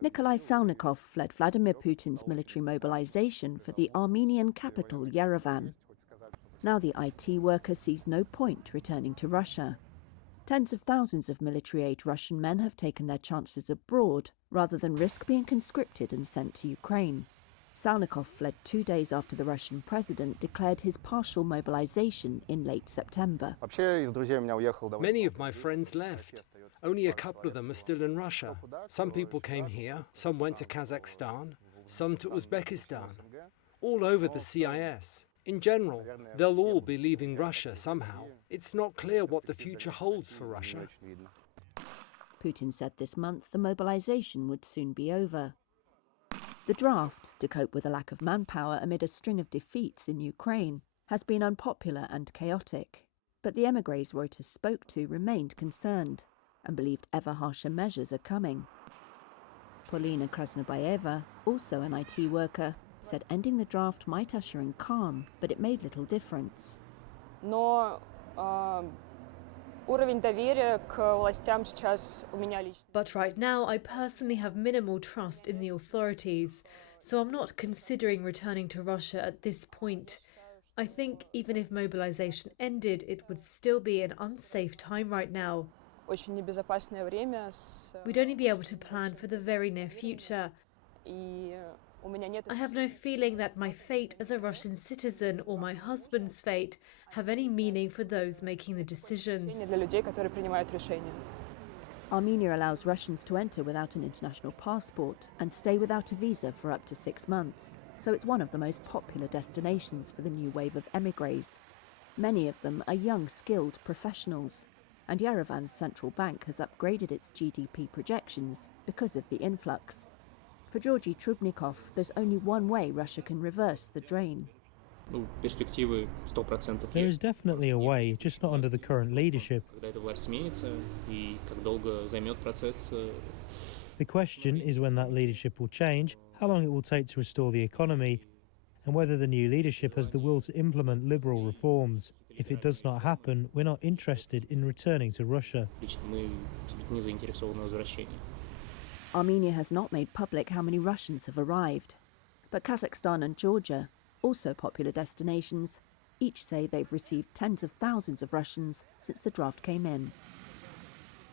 Nikolai Salnikov fled Vladimir Putin's military mobilization for the Armenian capital, Yerevan. Now the IT worker sees no point returning to Russia. Tens of thousands of military-age Russian men have taken their chances abroad rather than risk being conscripted and sent to Ukraine. Salnikov fled 2 days after the Russian president declared his partial mobilization in late September. Many of my friends left. Only a couple of them are still in Russia. Some people came here, some went to Kazakhstan, some to Uzbekistan, all over the CIS. In general, they'll all be leaving Russia somehow. It's not clear what the future holds for Russia. Putin said this month the mobilization would soon be over. The draft, to cope with a lack of manpower amid a string of defeats in Ukraine, has been unpopular and chaotic. But the émigrés Reuters spoke to remained concerned and believed ever harsher measures are coming. Polina Krasnobayeva, also an IT worker, said ending the draft might usher in calm, but it made little difference. But right now, I personally have minimal trust in the authorities, so I'm not considering returning to Russia at this point. I think even if mobilization ended, it would still be an unsafe time right now. We'd only be able to plan for the very near future. I have no feeling that my fate as a Russian citizen or my husband's fate have any meaning for those making the decisions. Armenia allows Russians to enter without an international passport and stay without a visa for up to 6 months, so it's one of the most popular destinations for the new wave of émigrés. Many of them are young, skilled professionals, and Yerevan's central bank has upgraded its GDP projections because of the influx. For Georgy Trubnikov, there's only one way Russia can reverse the drain. There is definitely a way, just not under the current leadership. The question is when that leadership will change, how long it will take to restore the economy, and whether the new leadership has the will to implement liberal reforms. If it does not happen, we're not interested in returning to Russia. Armenia has not made public how many Russians have arrived, but Kazakhstan and Georgia, also popular destinations, each say they've received tens of thousands of Russians since the draft came in.